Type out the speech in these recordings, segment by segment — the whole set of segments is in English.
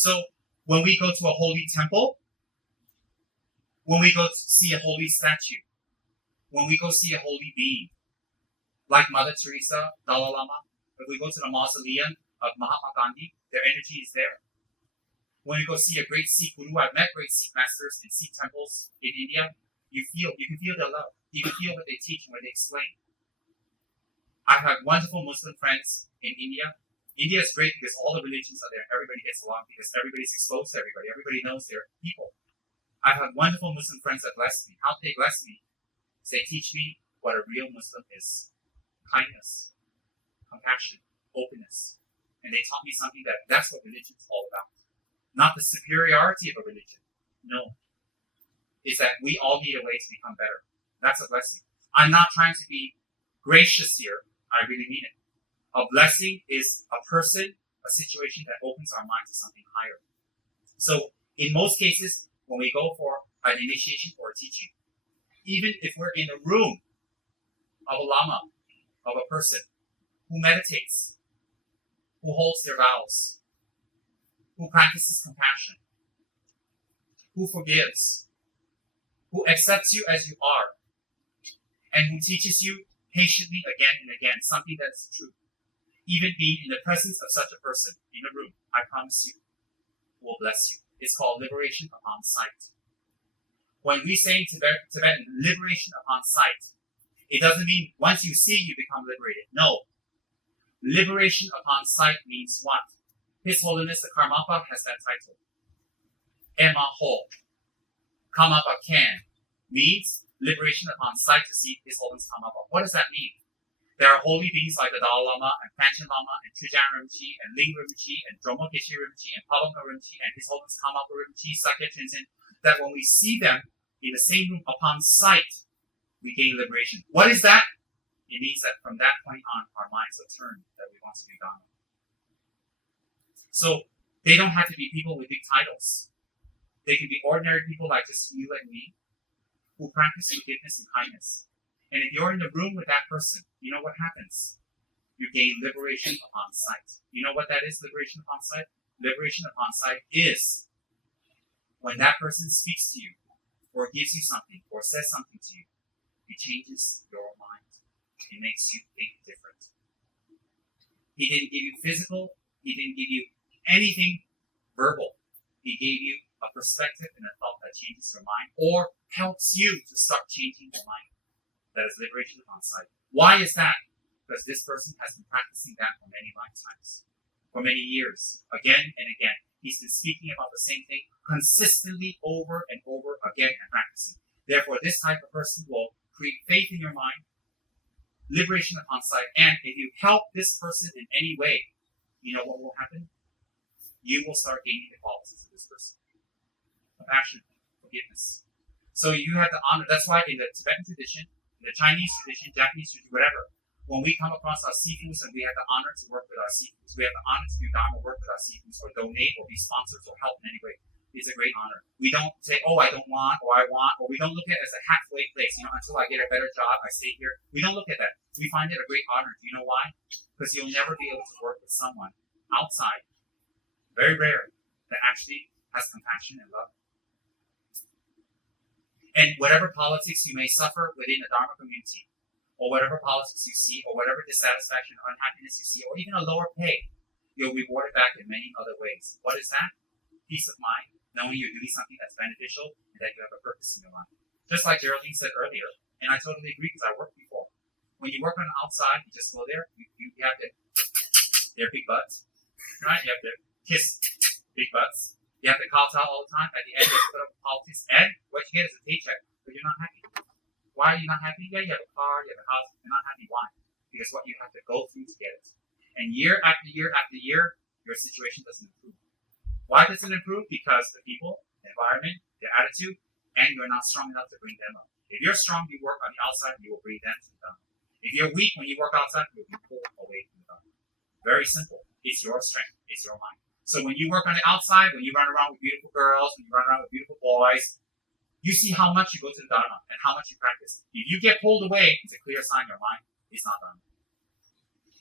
So when we go to a holy temple, when we go to see a holy statue, when we go see a holy being, like Mother Teresa, Dalai Lama, if we go to the mausoleum of Mahatma Gandhi, their energy is there. When we go see a great Sikh guru, I've met great Sikh masters in Sikh temples in India, you can feel their love. You can feel what they teach and what they explain. I've had wonderful Muslim friends in India. India is great because all the religions are there. Everybody gets along because everybody's exposed to everybody. Everybody knows their people. I've had wonderful Muslim friends that bless me. How do they bless me? They teach me what a real Muslim is. Kindness, compassion, openness. And they taught me something that's what religion is all about. Not the superiority of a religion. No. It's that we all need a way to become better. That's a blessing. I'm not trying to be gracious here. I really mean it. A blessing is a person, a situation that opens our mind to something higher. So in most cases, when we go for an initiation or a teaching, even if we're in a room of a lama, of a person who meditates, who holds their vows, who practices compassion, who forgives, who accepts you as you are, and who teaches you patiently again and again something that is true. Even being in the presence of such a person in a room, I promise you, will bless you. It's called liberation upon sight. When we say in Tibetan, liberation upon sight, it doesn't mean once you see, you become liberated. No. Liberation upon sight means what? His Holiness the Karmapa has that title. Emma Ho. Karmapa Can means liberation upon sight to see His Holiness Karmapa. What does that mean? There are holy beings like the Dalai Lama and Panchen Lama and Trijang Rinpoche and Ling Rinpoche and Drompo Geshe Rinpoche and Palamka Rinpoche and His Holiness Karmapa Rinpoche, Sakya Tenzin, that when we see them in the same room upon sight, we gain liberation. What is that? It means that from that point on, our minds are turned that we want to do dharma. So they don't have to be people with big titles. They can be ordinary people like just you and me, who practice forgiveness and kindness. And if you're in the room with that person, you know what happens? You gain liberation upon sight. You know what that is, liberation upon sight? Liberation upon sight is when that person speaks to you, or gives you something, or says something to you, it changes your mind. It makes you think different. He didn't give you physical, he didn't give you anything verbal. He gave you a perspective and a thought that changes your mind, or helps you to start changing your mind. That is liberation upon sight. Why is that? Because this person has been practicing that for many lifetimes, for many years, again and again. He's been speaking about the same thing consistently over and over again and practicing. Therefore, this type of person will create faith in your mind, liberation upon sight, and if you help this person in any way, you know what will happen? You will start gaining the qualities of this person. Compassion, forgiveness. So you have to honor. That's why in the Tibetan tradition, in the Chinese tradition, Japanese tradition, whatever, when we come across our sifus and we have the honor to work with our sifus, we have the honor to do dharma work with our sifus, or donate, or be sponsors, or help in any way. It's a great honor. We don't say, oh, I don't want, or I want, or we don't look at it as a halfway place. Until I get a better job, I stay here. We don't look at that. We find it a great honor. Do you know why? Because you'll never be able to work with someone outside, very rare, that actually has compassion and love. And whatever politics you may suffer within the Dharma community, or whatever politics you see, or whatever dissatisfaction or unhappiness you see, or even a lower pay, you'll reward it back in many other ways. What is that? Peace of mind, knowing you're doing something that's beneficial and that you have a purpose in your life. Just like Geraldine said earlier, and I totally agree because I worked before. When you work on the outside, you just go there, you have to, they're big butts, right? You have to kiss big butts. You have to kowtow all the time. At the end, you have to put up politics, and what you get is a paycheck, but you're not happy. Why are you not happy? Yeah, you have a car, you have a house, you're not happy. Why? Because what you have to go through to get it. And year after year after year, your situation doesn't improve. Why doesn't it improve? Because the people, the environment, the attitude, and you're not strong enough to bring them up. If you're strong, you work on the outside, you will bring them to the dharma. If you're weak when you work outside, you'll be pulled away from the dharma. Very simple. It's your strength. It's your mind. So when you work on the outside, when you run around with beautiful girls, when you run around with beautiful boys, you see how much you go to the dharma and how much you practice. If you get pulled away, it's a clear sign your mind is not dharma.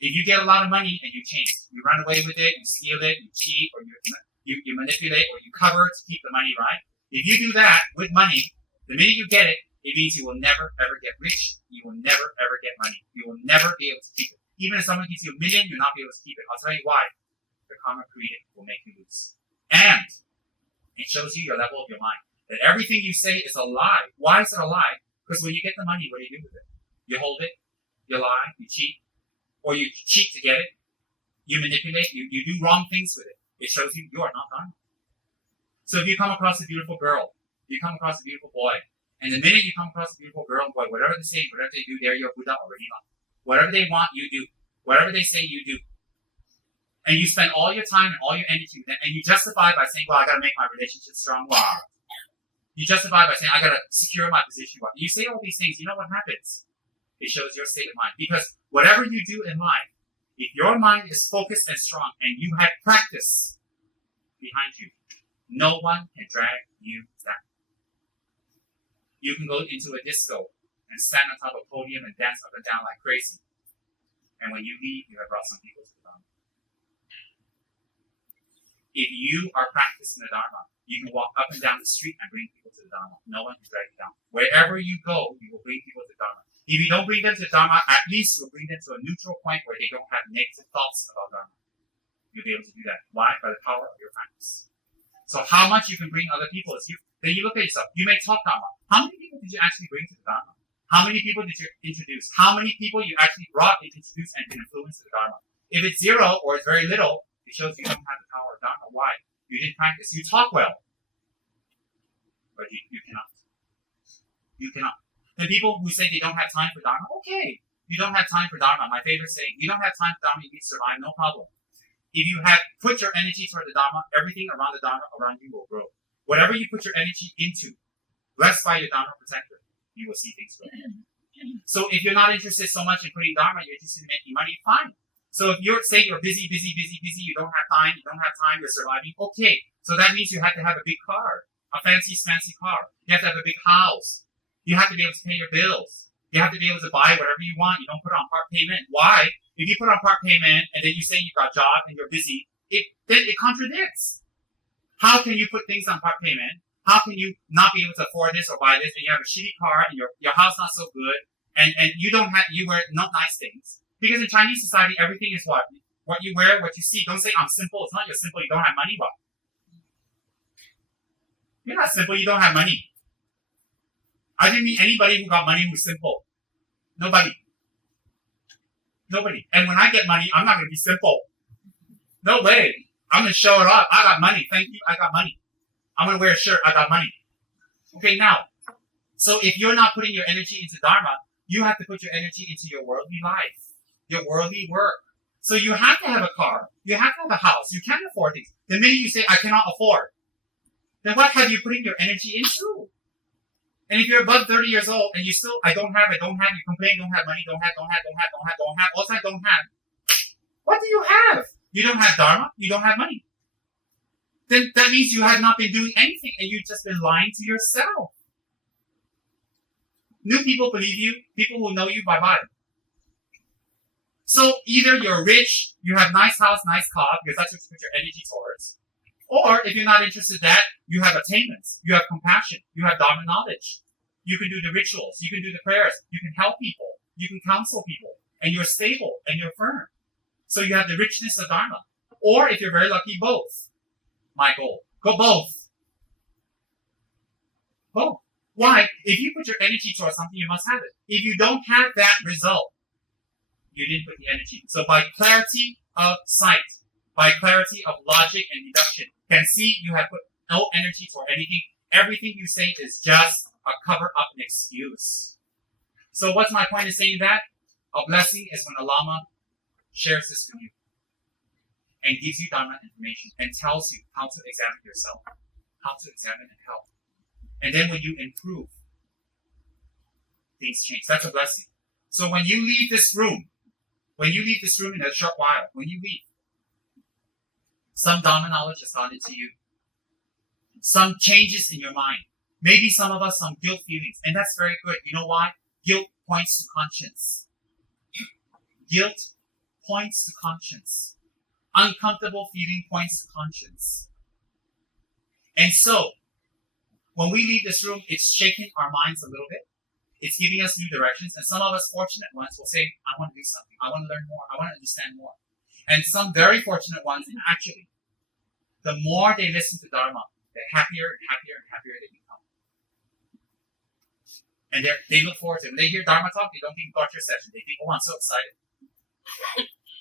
If you get a lot of money and you change, you run away with it, you steal it, you cheat, or You manipulate or you cover to keep the money, right? If you do that with money, the minute you get it, it means you will never ever get rich. You will never ever get money. You will never be able to keep it. Even if someone gives you $1 million, you'll not be able to keep it. I'll tell you why. The karma created will make you lose. And it shows you your level of your mind. That everything you say is a lie. Why is it a lie? Because when you get the money, what do you do with it? You hold it, you lie, you cheat, or you cheat to get it. You manipulate, you do wrong things with it. It shows you are not dharma. So if you come across a beautiful girl, you come across a beautiful boy, and the minute you come across a beautiful girl and boy, whatever they say, whatever they do, they're your Buddha or Rima. Whatever they want, you do. Whatever they say, you do. And you spend all your time and all your energy with them, and you justify by saying, well, I gotta make my relationship strong. Wow. You justify by saying, I gotta secure my position. Wow. You say all these things, you know what happens? It shows your state of mind. Because whatever you do in life, if your mind is focused and strong, and you have practice behind you, no one can drag you down. You can go into a disco and stand on top of a podium and dance up and down like crazy. And when you leave, you have brought some people to the Dharma. If you are practicing the Dharma, you can walk up and down the street and bring people to the Dharma. No one can drag you down. Wherever you go, you will bring people to the Dharma. If you don't bring them to the Dharma, at least you'll bring them to a neutral point where they don't have negative thoughts about Dharma. You'll be able to do that. Why? By the power of your practice. So how much you can bring other people is you. Then you look at yourself. You may talk Dharma. How many people did you actually bring to the Dharma? How many people did you introduce? How many people you actually brought and introduced and can influence the Dharma? If it's zero or it's very little, it shows you don't have the power of Dharma. Why? You didn't practice. You talk well, but you cannot. You cannot. The people who say they don't have time for Dharma, okay. You don't have time for Dharma. My favorite saying, you don't have time for Dharma, you can survive, no problem. If you have put your energy toward the Dharma, everything around the Dharma around you will grow. Whatever you put your energy into, blessed by your Dharma protector, you will see things grow. So if you're not interested so much in putting Dharma, you're interested in making money, fine. So if you're busy, you don't have time, you're surviving, okay. So that means you have to have a big car, a fancy car. You have to have a big house. You have to be able to pay your bills. You have to be able to buy whatever you want. You don't put it on part payment. Why? If you put on part payment and then you say you got a job and you're busy, then it contradicts. How can you put things on part payment? How can you not be able to afford this or buy this, and you have a shitty car and your house not so good, and you wear not nice things? Because in Chinese society, everything is what you wear, what you see. Don't say I'm simple. It's not you're simple. You don't have money. What? You're not simple. You don't have money. I didn't meet anybody who got money who's simple. Nobody. And when I get money, I'm not going to be simple. No way. I'm going to show it off. I got money. Thank you. I got money. I'm going to wear a shirt. I got money. Okay, now. So if you're not putting your energy into Dharma, you have to put your energy into your worldly life, your worldly work. So you have to have a car. You have to have a house. You can't afford things. The minute you say, I cannot afford, then what have you putting your energy into? And if you're above 30 years old and you still, I don't have, you complain, don't have money, don't have, all the time don't have. What do you have? You don't have Dharma, you don't have money. Then that means you have not been doing anything and you've just been lying to yourself. New people believe you, people will know you bye-bye. So either you're rich, you have nice house, nice car, because that's what you put your energy towards. Or if you're not interested in that, you have attainments, you have compassion, you have Dharma knowledge. You can do the rituals, you can do the prayers, you can help people, you can counsel people, and you're stable and you're firm. So you have the richness of Dharma. Or if you're very lucky, both. My goal. Go both. Both. Why? If you put your energy towards something, you must have it. If you don't have that result, you didn't put the energy. So by clarity of sight, by clarity of logic and deduction, can see you have put no energy toward anything. Everything you say is just a cover-up and excuse. So what's my point in saying that? A blessing is when a Lama shares this with you and gives you Dharma information and tells you how to examine yourself, how to examine and help. And then when you improve, things change. That's a blessing. So when you leave this room in a short while, when you leave, some Dharma knowledge has gone into you. Some changes in your mind. Maybe some of us, some guilt feelings. And that's very good. You know why? Guilt points to conscience. Guilt points to conscience. Uncomfortable feeling points to conscience. And so, when we leave this room, it's shaking our minds a little bit. It's giving us new directions. And some of us fortunate ones will say, I want to do something. I want to learn more. I want to understand more. And some very fortunate ones, actually, the more they listen to Dharma, the happier and happier and happier they become. And they look forward to it. When they hear Dharma talk, they don't think torture session. They think, oh, I'm so excited.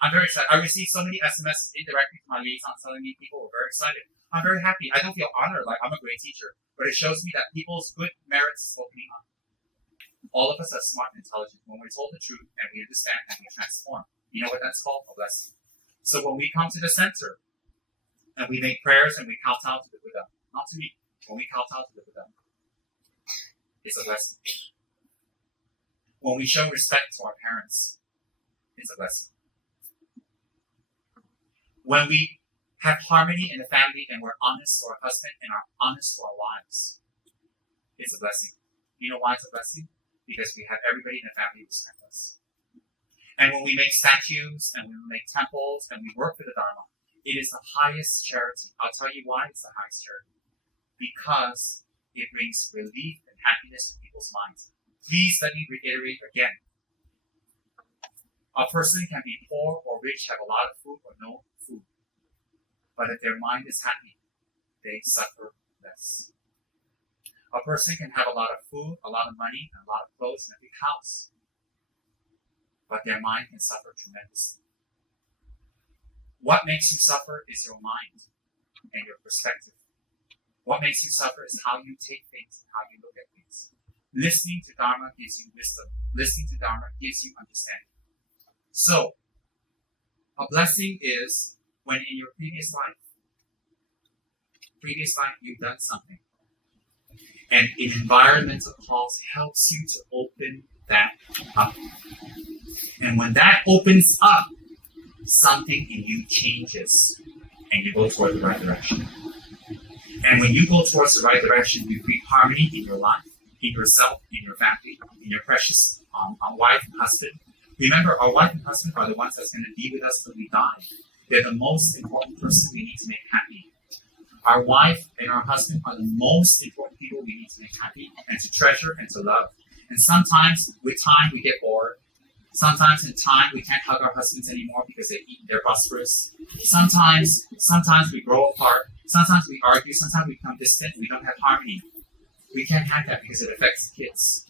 I'm very excited. I received so many SMSs indirectly to my liaison telling me people were very excited. I'm very happy. I don't feel honored like I'm a great teacher, but it shows me that people's good merits is opening up. All of us are smart and intelligent. When we're told the truth and we understand and we transform, you know what that's called? A blessing. So when we come to the center and we make prayers and we kowtow to the Buddha, not to me, when we kowtow to the Buddha, it's a blessing. When we show respect to our parents, it's a blessing. When we have harmony in the family and we're honest to our husband and are honest to our wives, it's a blessing. You know why it's a blessing? Because we have everybody in the family respect us. And when we make statues and when we make temples and we work for the Dharma, it is the highest charity. I'll tell you why it's the highest charity. Because it brings relief and happiness to people's minds. Please let me reiterate again. A person can be poor or rich, have a lot of food or no food. But if their mind is happy, they suffer less. A person can have a lot of food, a lot of money, and a lot of clothes, and a big house. But their mind can suffer tremendously. What makes you suffer is your mind and your perspective. What makes you suffer is how you take things and how you look at things. Listening to Dharma gives you wisdom. Listening to Dharma gives you understanding. So, a blessing is when in your previous life you've done something. And an environmental cause helps you to open that up. And when that opens up, something in you changes and you go toward the right direction. And when you go towards the right direction, you create harmony in your life, in yourself, in your family, in your precious wife and husband. Remember, our wife and husband are the ones that's going to be with us till we die. They're the most important person we need to make happy. Our wife and our husband are the most important people we need to make happy and to treasure and to love. And sometimes, with time, we get bored. Sometimes in time, we can't hug our husbands anymore because they're prosperous. Sometimes we grow apart. Sometimes we argue. Sometimes we become distant. We don't have harmony. We can't have that because it affects the kids.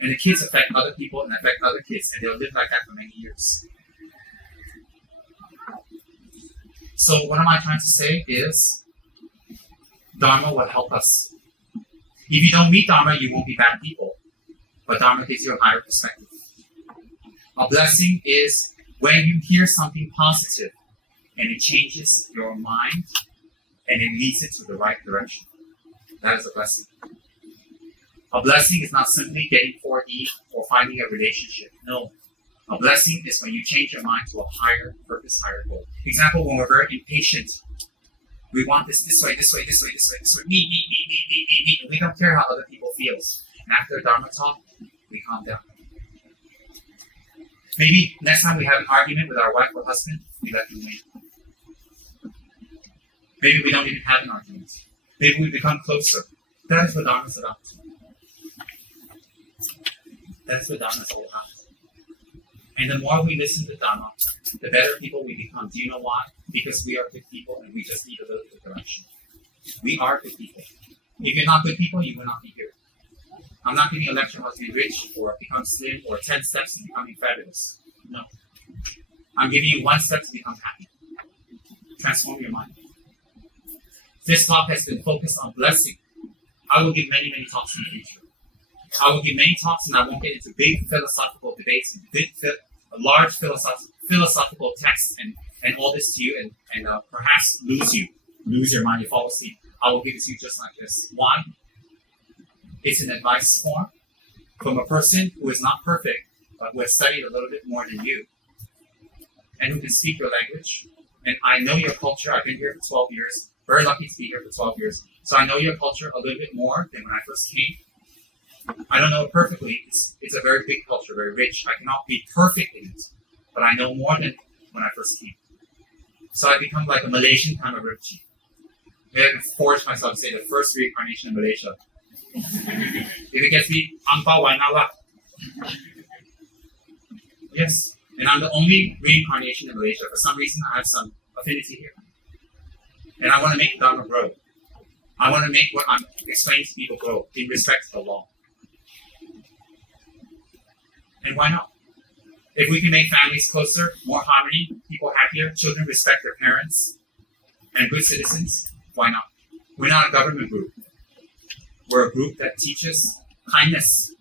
And the kids affect other people and affect other kids, and they'll live like that for many years. So what am I trying to say is, Dharma will help us. If you don't meet Dharma, you won't be bad people. But Dharma gives you a higher perspective. A blessing is when you hear something positive and it changes your mind and it leads it to the right direction. That is a blessing. A blessing is not simply getting 4D or finding a relationship. No. A blessing is when you change your mind to a higher purpose, higher goal. Example, when we're very impatient, we want this way. Me. We don't care how other people feel. And after a Dharma talk, we calm down. Maybe next time we have an argument with our wife or husband, we let them win. Maybe we don't even have an argument. Maybe we become closer. That is what Dharma is about. That's what Dharma is all about. And the more we listen to Dharma, the better people we become. Do you know why? Because we are good people and we just need a little bit of direction. We are good people. If you're not good people, you will not be here. I'm not giving you a lecture on how to be rich or become slim or 10 steps to becoming fabulous. No. I'm giving you 1 step to become happy. Transform your mind. This talk has been focused on blessing. I will give many, many talks in the future. I will give many talks and I won't get into big philosophical debates, large philosophical texts and all this to you and perhaps lose your mind, you fall asleep. I will give it to you just like this. Why? It's an advice form from a person who is not perfect, but who has studied a little bit more than you and who can speak your language. And I know your culture. I've been here for 12 years. Very lucky to be here for 12 years. So I know your culture a little bit more than when I first came. I don't know it perfectly. It's a very big culture, very rich. I cannot be perfect in it, but I know more than when I first came. So I become like a Malaysian kind of Rinpoche. Maybe I can force myself to say the first reincarnation in Malaysia. If it gets me, ang pao, why not? Yes. And I'm the only reincarnation in Malaysia. For some reason, I have some affinity here. And I want to make Dharma grow. I want to make what I'm explaining to people grow in respect to the law. And why not? If we can make families closer, more harmony, people happier, children respect their parents, and good citizens, why not? We're not a government group. We're a group that teaches kindness,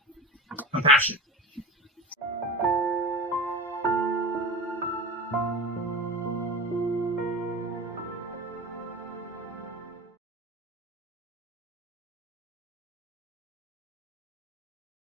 compassion.